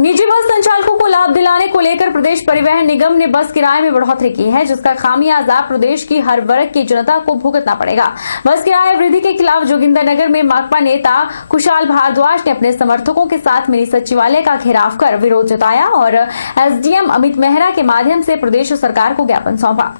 निजी बस संचालकों को लाभ दिलाने को लेकर प्रदेश परिवहन निगम ने बस किराए में बढ़ोतरी की है, जिसका खामियाजा प्रदेश की हर वर्ग की जनता को भुगतना पड़ेगा। बस किराए वृद्धि के खिलाफ जोगिंदरनगर में माकपा नेता खुशहाल भारद्वाज ने अपने समर्थकों के साथ मिनी सचिवालय का घेराव कर विरोध जताया और एसडीएम अमित मेहरा के माध्यम से प्रदेश सरकार को ज्ञापन सौंपा।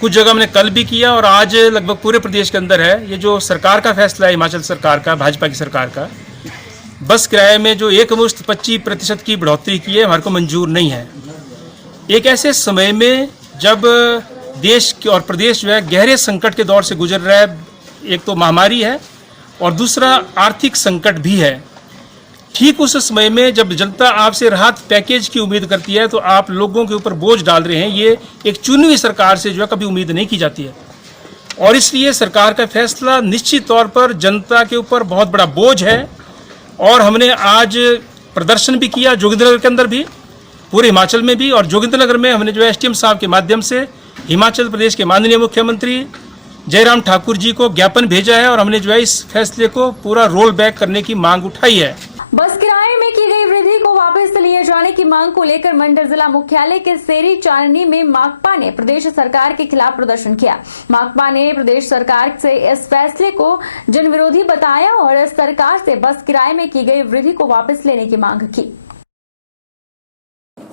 कुछ जगह हमने कल भी किया और आज लगभग पूरे प्रदेश के अंदर है। ये जो सरकार का फैसला है, हिमाचल सरकार का, भाजपा की सरकार का, बस किराए में जो एकमुश्त 25% की बढ़ोतरी की है, हमारे को मंजूर नहीं है। एक ऐसे समय में जब देश और प्रदेश जो है गहरे संकट के दौर से गुजर रहा है, एक तो महामारी है और दूसरा आर्थिक संकट भी है। ठीक उस समय में जब जनता आपसे राहत पैकेज की उम्मीद करती है तो आप लोगों के ऊपर बोझ डाल रहे हैं। ये एक चुनी हुई सरकार से जो है कभी उम्मीद नहीं की जाती है और इसलिए सरकार का फैसला निश्चित तौर पर जनता के ऊपर बहुत बड़ा बोझ है। और हमने आज प्रदर्शन भी किया जोगिंदरनगर के अंदर भी, पूरे हिमाचल में भी, और जोगिंदरनगर में हमने जो है एसडीएम साहब के माध्यम से हिमाचल प्रदेश के माननीय मुख्यमंत्री जयराम ठाकुर जी को ज्ञापन भेजा है और हमने जो है इस फैसले को पूरा रोल बैक करने की मांग उठाई है। बस किराए में की गई वृद्धि को वापस लिए जाने की मांग को लेकर मंडल जिला मुख्यालय के सेरी चांदनी में माकपा ने प्रदेश सरकार के खिलाफ प्रदर्शन किया। माकपा ने प्रदेश सरकार से इस फैसले को जनविरोधी बताया और सरकार से बस किराए में की गई वृद्धि को वापस लेने की मांग की।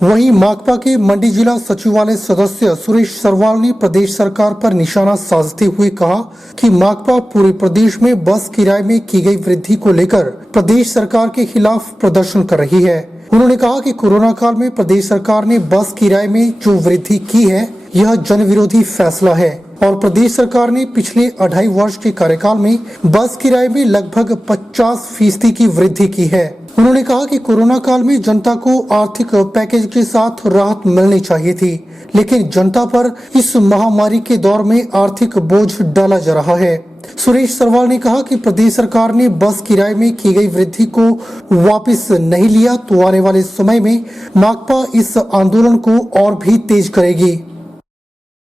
वहीं माकपा के मंडी जिला सचिवालय सदस्य सुरेश सरवाल ने प्रदेश सरकार पर निशाना साधते हुए कहा कि माकपा पूरे प्रदेश में बस किराए में की गई वृद्धि को लेकर प्रदेश सरकार के खिलाफ प्रदर्शन कर रही है। उन्होंने कहा कि कोरोना काल में प्रदेश सरकार ने बस किराए में जो वृद्धि की है, यह जनविरोधी फैसला है और प्रदेश सरकार ने पिछले 2.5 वर्ष के कार्यकाल में बस किराए में लगभग 50% की वृद्धि की है। उन्होंने कहा कि कोरोना काल में जनता को आर्थिक पैकेज के साथ राहत मिलनी चाहिए थी, लेकिन जनता पर इस महामारी के दौर में आर्थिक बोझ डाला जा रहा है। सुरेश सरवाल ने कहा कि प्रदेश सरकार ने बस किराए में की गई वृद्धि को वापस नहीं लिया तो आने वाले समय में माकपा इस आंदोलन को और भी तेज करेगी।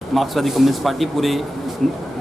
मार्क्सवादी कम्युनिस्ट पार्टी पूरे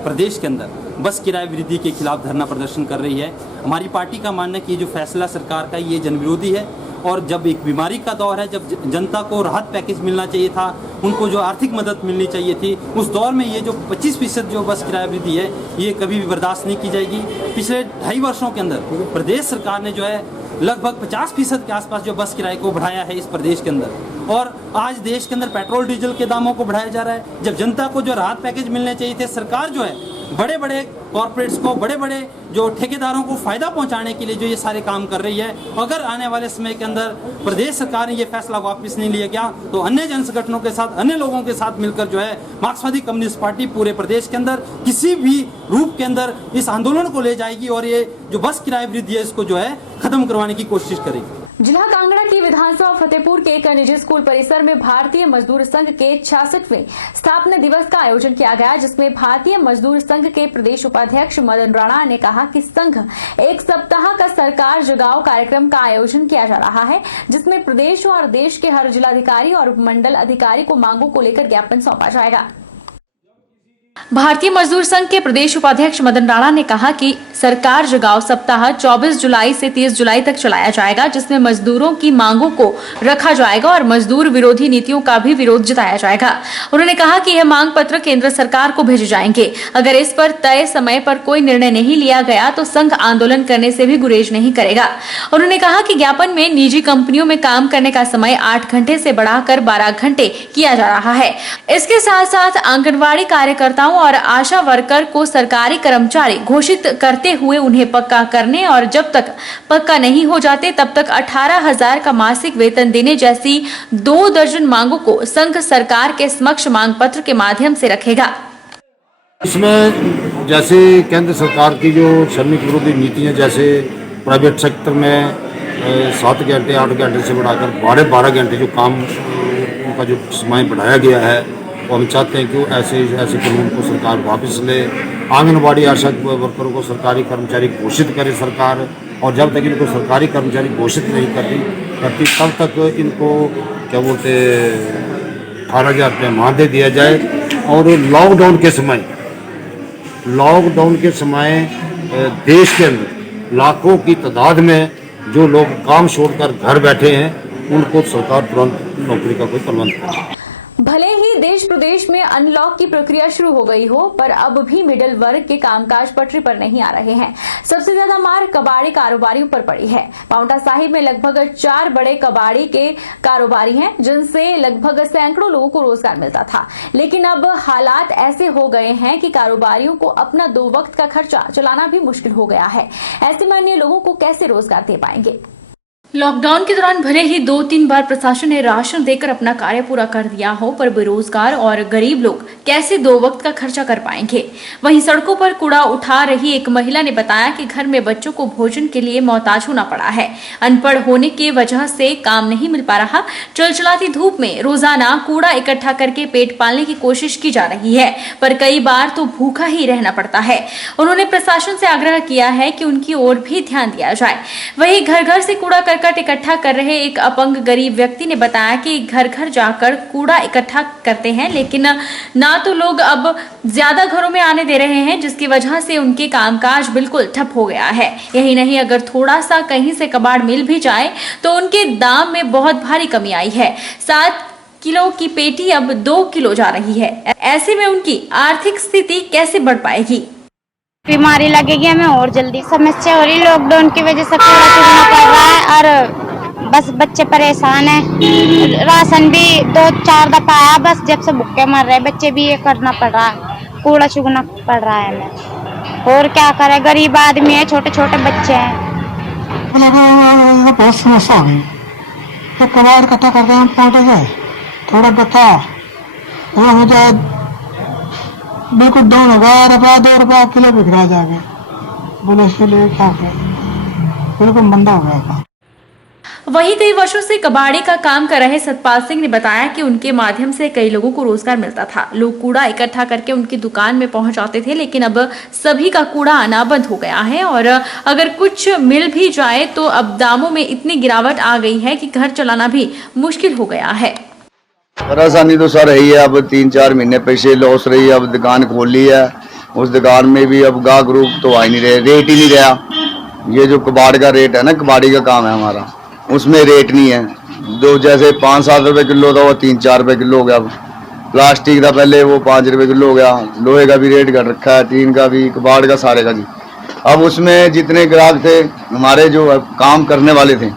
प्रदेश के अंदर बस किराए वृद्धि के खिलाफ धरना प्रदर्शन कर रही है। हमारी पार्टी का मानना है कि जो फैसला सरकार का ये जनविरोधी है और जब एक बीमारी का दौर है, जब जनता को राहत पैकेज मिलना चाहिए था, उनको जो आर्थिक मदद मिलनी चाहिए थी, उस दौर में ये जो 25% जो बस किराया वृद्धि है, ये कभी भी बर्दाश्त नहीं की जाएगी। पिछले 2.5 वर्षों के अंदर प्रदेश सरकार ने जो है लगभग 50% के आसपास जो बस किराए को बढ़ाया है इस प्रदेश के अंदर और आज देश के अंदर पेट्रोल डीजल के दामों को बढ़ाया जा रहा है। जब जनता को जो राहत पैकेज मिलने चाहिए थे, सरकार जो है बड़े बड़े कॉर्पोरेट्स को, बड़े बड़े जो ठेकेदारों को फायदा पहुंचाने के लिए जो ये सारे काम कर रही है, अगर आने वाले समय के अंदर प्रदेश सरकार ने ये फैसला वापस नहीं लिया गया तो अन्य जन संगठनों के साथ, अन्य लोगों के साथ मिलकर जो है मार्क्सवादी कम्युनिस्ट पार्टी पूरे प्रदेश के अंदर किसी भी रूप के अंदर इस आंदोलन को ले जाएगी और ये जो बस किराए वृद्धि है इसको जो है खत्म करवाने की कोशिश करेगी। जिला कांगड़ा की विधानसभा फतेहपुर के एक निजी स्कूल परिसर में भारतीय मजदूर संघ के 66वें स्थापना दिवस का आयोजन किया गया, जिसमें भारतीय मजदूर संघ के प्रदेश उपाध्यक्ष मदन राणा ने कहा कि संघ एक सप्ताह का सरकार जगाओ कार्यक्रम का आयोजन किया जा रहा है, जिसमें प्रदेश और देश के हर जिलाधिकारी और उपमंडल अधिकारी को मांगों को लेकर ज्ञापन सौंपा जाएगा। भारतीय मजदूर संघ के प्रदेश उपाध्यक्ष मदन राणा ने कहा कि सरकार जगाओ सप्ताह 24 जुलाई से 30 जुलाई तक चलाया जाएगा, जिसमें मजदूरों की मांगों को रखा जाएगा और मजदूर विरोधी नीतियों का भी विरोध जताया जाएगा। उन्होंने कहा कि यह मांग पत्र केंद्र सरकार को भेजे जाएंगे। अगर इस पर तय समय पर कोई निर्णय नहीं लिया गया तो संघ आंदोलन करने से भी गुरेज नहीं करेगा। उन्होंने कहा कि ज्ञापन में निजी कंपनियों में काम करने का समय 8 घंटे से बढ़ाकर 12 घंटे किया जा रहा है। इसके साथ साथ आंगनबाड़ी कार्यकर्ताओं और आशा वर्कर को सरकारी कर्मचारी घोषित करते हुए उन्हें पक्का करने और जब तक पक्का नहीं हो जाते तब तक 18,000 का मासिक वेतन देने जैसी 2 दर्जन मांगों को संघ सरकार के समक्ष मांग पत्र के माध्यम से रखेगा। इसमें जैसे केंद्र सरकार की जो श्रमिक विरोधी नीतियां, जैसे प्राइवेट सेक्टर में 7 घंटे 8 घंटे से बढ़ाकर 12 घंटे जो काम उनका जो समय बढ़ाया गया है, वो हम चाहते हैं कि ऐसे कानून को सरकार वापस ले। आंगनबाड़ी आशा वर्करों को सरकारी कर्मचारी घोषित करे सरकार, और जब तक इनको सरकारी कर्मचारी घोषित नहीं करती तब तक इनको क्या बोलते 18,000 रुपये मानदेय दिया जाए। और लॉकडाउन के समय देश के अंदर लाखों की तादाद में जो लोग काम छोड़कर घर बैठे हैं उनको सरकार तुरंत नौकरी का कोई प्रबंध करे। भले ही देश प्रदेश में अनलॉक की प्रक्रिया शुरू हो गई हो, पर अब भी मिडिल वर्ग के कामकाज पटरी पर नहीं आ रहे हैं। सबसे ज्यादा मार कबाड़ी कारोबारियों पर पड़ी है। पांवटा साहिब में लगभग 4 बड़े कबाड़ी के कारोबारी हैं, जिनसे लगभग सैकड़ों लोगों को रोजगार मिलता था। लेकिन अब हालात ऐसे हो गए हैं कि कारोबारियों को अपना 2 वक्त का खर्चा चलाना भी मुश्किल हो गया है। ऐसे में अन्य लोगों को कैसे रोजगार दे पाएंगे? लॉकडाउन के दौरान भले ही 2-3 बार प्रशासन ने राशन देकर अपना कार्य पूरा कर दिया हो, पर बेरोजगार और गरीब लोग कैसे 2 वक्त का खर्चा कर पाएंगे? वहीं सड़कों पर कूड़ा उठा रही एक महिला ने बताया कि घर में बच्चों को भोजन के लिए मोहताज होना पड़ा है। अनपढ़ होने की वजह से काम नहीं मिल पा रहा। चलचलाती धूप में रोजाना कूड़ा इकट्ठा करके पेट पालने की कोशिश की जा रही है, पर कई बार तो भूखा ही रहना पड़ता है। उन्होंने प्रशासन से आग्रह किया है कि उनकी ओर भी ध्यान दिया जाए। वहीं घर घर से कूड़ा करकट इकट्ठा कर रहे एक अपंग गरीब व्यक्ति ने बताया कि घर घर जाकर कूड़ा इकट्ठा करते हैं, लेकिन ना तो लोग अब ज्यादा घरों में आने दे रहे हैं, जिसकी वजह से उनके कामकाज बिल्कुल ठप हो गया है। यही नहीं, अगर थोड़ा सा कहीं से कबाड़ मिल भी जाए तो उनके दाम में बहुत भारी कमी आई है। 7 किलो की पेटी अब 2 किलो जा रही है। ऐसे में उनकी आर्थिक स्थिति कैसे बढ़ पाएगी? बीमारी लगेगी हमें और जल्दी। समस्या हो रही, लॉकडाउन की वजह से कूड़ा चुगना पड़ रहा है और बस बच्चे परेशान हैं। राशन भी 2-4 दफा आया, बस जब से भूखे मर रहे बच्चे भी ये करना पड़ रहा है, कूड़ा चुगना पड़ रहा है हमें। और क्या करें, गरीब आदमी है, छोटे छोटे बच्चे हैं। बहुत समस्या हो गई। तो कबाड़ इकट्ठा कर रहे हैं, पहुंचा जाए थोड़ा बता हो जाए, बिल्कुल 2 रुपया किलो बिक रहा जाके। बोले इसके लिए क्या करें, बिल्कुल मंदा हो गया था। वहीं कई वर्षों से कबाड़ी का काम कर रहे सतपाल सिंह ने बताया कि उनके माध्यम से कई लोगों को रोजगार मिलता था। लोग कूड़ा इकट्ठा करके उनकी दुकान में पहुंचाते थे, लेकिन अब सभी का कूड़ा आना बंद हो गया है और अगर कुछ मिल भी जाए तो अब दामों में इतनी गिरावट आ गई है कि घर चलाना भी मुश्किल हो गया है। परेशानी तो सर रही है, अब 3-4 महीने पैसे लॉस रही है। अब दुकान खोल ली है, उस दुकान में भी अब गाहक ग्रुप तो आ ही नहीं रहे, रेट ही नहीं रहा। ये जो कबाड़ का रेट है ना, कबाड़ी का काम है हमारा, उसमें रेट नहीं है। जो जैसे 5-7 रुपए किलो था वो 3-4 रुपए किलो हो गया। प्लास्टिक का पहले वो 5 रुपए किलो हो गया। लोहे का भी रेट घट रखा है, टीन का भी, कबाड़ का, सारे का जी। अब उसमें जितने ग्राहक थे हमारे जो काम करने वाले थे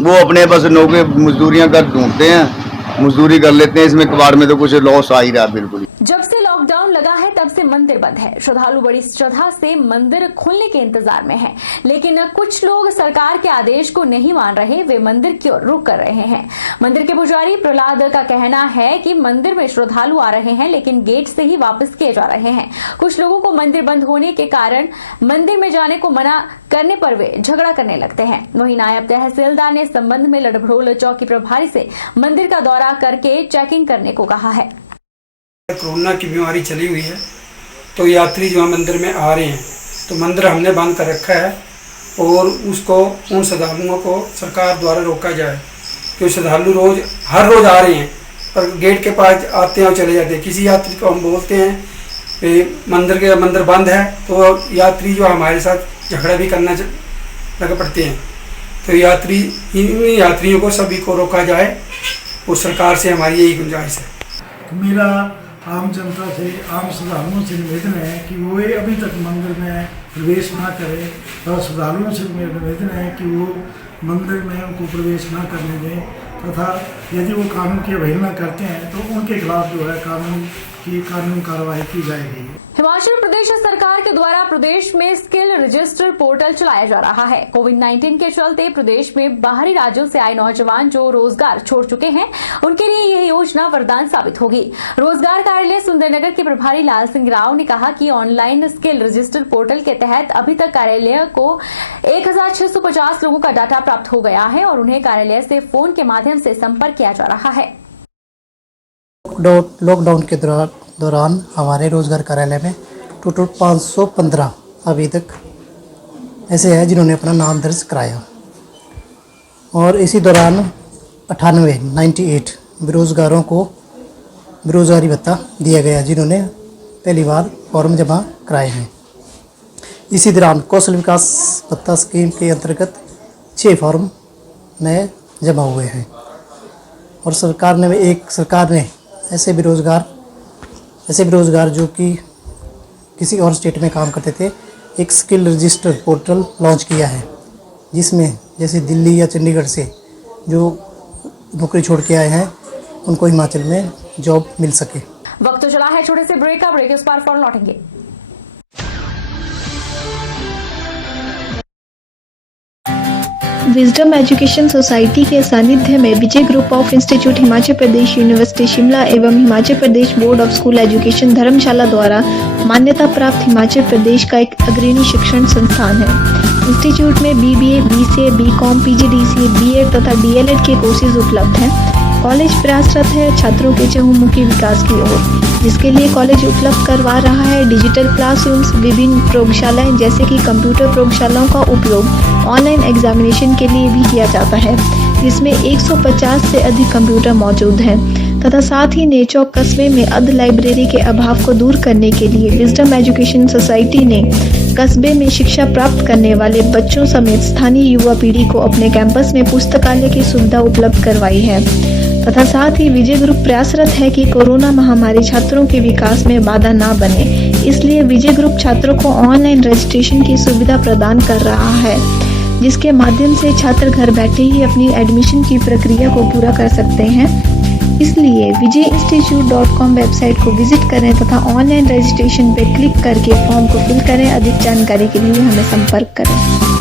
वो अपने बस नौकरी मजदूरियाँ कर ढूंढते हैं, मजदूरी कर लेते हैं। इसमें कबाड़ में तो कुछ लॉस आ ही रहा है बिल्कुल। जब से लॉकडाउन लगा है तब से मंदिर बंद है। श्रद्धालु बड़ी श्रद्धा से मंदिर खुलने के इंतजार में हैं, लेकिन कुछ लोग सरकार के आदेश को नहीं मान रहे, वे मंदिर की ओर रुख कर रहे हैं। मंदिर के पुजारी प्रहलाद का कहना है कि मंदिर में श्रद्धालु आ रहे हैं, लेकिन गेट से ही वापस किए जा रहे हैं। कुछ लोगों को मंदिर बंद होने के कारण मंदिर में जाने को मना करने पर वे झगड़ा करने लगते हैं। वहीं नायब तहसीलदार ने इस संबंध में लड़भड़ोल चौकी प्रभारी से मंदिर का दौरा करके चेकिंग करने को कहा है। कोरोना की बीमारी चली हुई है, तो यात्री जो मंदिर में आ रहे हैं तो मंदिर हमने बंद कर रखा है और उसको उन श्रद्धालुओं को सरकार द्वारा रोका जाए। क्योंकि श्रद्धालु हर रोज आ रहे हैं और गेट के पास आते हैं और चले जाते हैं। किसी यात्री को हम बोलते हैं कि मंदिर बंद है, तो यात्री जो हमारे साथ झगड़ा भी करना लग पड़ते हैं। तो इन यात्रियों को सभी को रोका जाए और सरकार से हमारी यही गुंजाइश है। मेरा आम जनता से, आम श्रद्धालुओं से निवेदन है कि वो अभी तक मंदिर में प्रवेश ना करें और श्रद्धालुओं से निवेदन है कि वो मंदिर में उनको प्रवेश ना करने दें, तथा यदि वो कानून की अवहेलना करते हैं तो उनके खिलाफ जो है कानूनी कार्रवाई की जाएगी। हिमाचल प्रदेश सरकार के द्वारा प्रदेश में स्किल रजिस्टर पोर्टल चलाया जा रहा है। कोविड-19 के चलते प्रदेश में बाहरी राज्यों से आए नौजवान जो रोजगार छोड़ चुके हैं, उनके लिए यह योजना वरदान साबित होगी। रोजगार कार्यालय सुंदरनगर के प्रभारी लाल सिंह राव ने कहा कि ऑनलाइन स्किल रजिस्टर पोर्टल के तहत अभी तक कार्यालय को 1650 लोगों का डाटा प्राप्त हो गया है और उन्हें कार्यालय से फोन के माध्यम से संपर्क किया जा रहा है। लॉकडाउन के दौरान हमारे रोजगार कार्यालय में टोटल 515 अभी तक ऐसे हैं जिन्होंने अपना नाम दर्ज कराया और इसी दौरान 98 बेरोजगारों को बेरोजगारी भत्ता दिया गया जिन्होंने पहली बार फॉर्म जमा कराए हैं। इसी दौरान कौशल विकास भत्ता स्कीम के अंतर्गत 6 फॉर्म नए जमा हुए हैं। और सरकार ने ऐसे बेरोज़गार जो कि किसी और स्टेट में काम करते थे, एक स्किल रजिस्टर पोर्टल लॉन्च किया है, जिसमें जैसे दिल्ली या चंडीगढ़ से जो नौकरी छोड़ के आए हैं उनको हिमाचल में जॉब मिल सके। वक्त तो चला है छोटे से ब्रेक का, ब्रेक इस बार फौरन लौटेंगे। विजडम एजुकेशन सोसाइटी के सानिध्य में Vijay group of institute Himachal Pradesh university Shimla एवं Himachal Pradesh board of school education Dharamshala द्वारा मान्यता प्राप्त हिमाचल प्रदेश का एक अग्रणी शिक्षण संस्थान है। इंस्टीट्यूट में BBA, BCA, BCom, PGDCA, BEd तथा DLEd के कोर्सेज उपलब्ध हैं। कॉलेज प्रयासरत है छात्रों के चहुमुखी विकास की ओर, जिसके लिए कॉलेज उपलब्ध करवा रहा है डिजिटल क्लासरूम्स, विभिन्न प्रयोगशालाएं जैसे कि कंप्यूटर प्रयोगशालाओं का उपयोग ऑनलाइन एग्जामिनेशन के लिए भी किया जाता है, जिसमें 150 से अधिक कंप्यूटर मौजूद हैं तथा साथ ही नेचौक कस्बे में अर्ध लाइब्रेरी के अभाव को दूर करने के लिए विजडम एजुकेशन सोसाइटी ने कस्बे में शिक्षा प्राप्त करने वाले बच्चों समेत स्थानीय युवा पीढ़ी को अपने कैंपस में पुस्तकालय की सुविधा उपलब्ध करवाई है तथा साथ ही विजय ग्रुप प्रयासरत है कि कोरोना महामारी छात्रों के विकास में बाधा ना बने, इसलिए विजय ग्रुप छात्रों को ऑनलाइन रजिस्ट्रेशन की सुविधा प्रदान कर रहा है, जिसके माध्यम से छात्र घर बैठे ही अपनी एडमिशन की प्रक्रिया को पूरा कर सकते हैं। इसलिए vijayinstitute.com वेबसाइट को विजिट करें तथा ऑनलाइन रजिस्ट्रेशन पर क्लिक करके फॉर्म को फिल करें। अधिक जानकारी के लिए हमें संपर्क करें।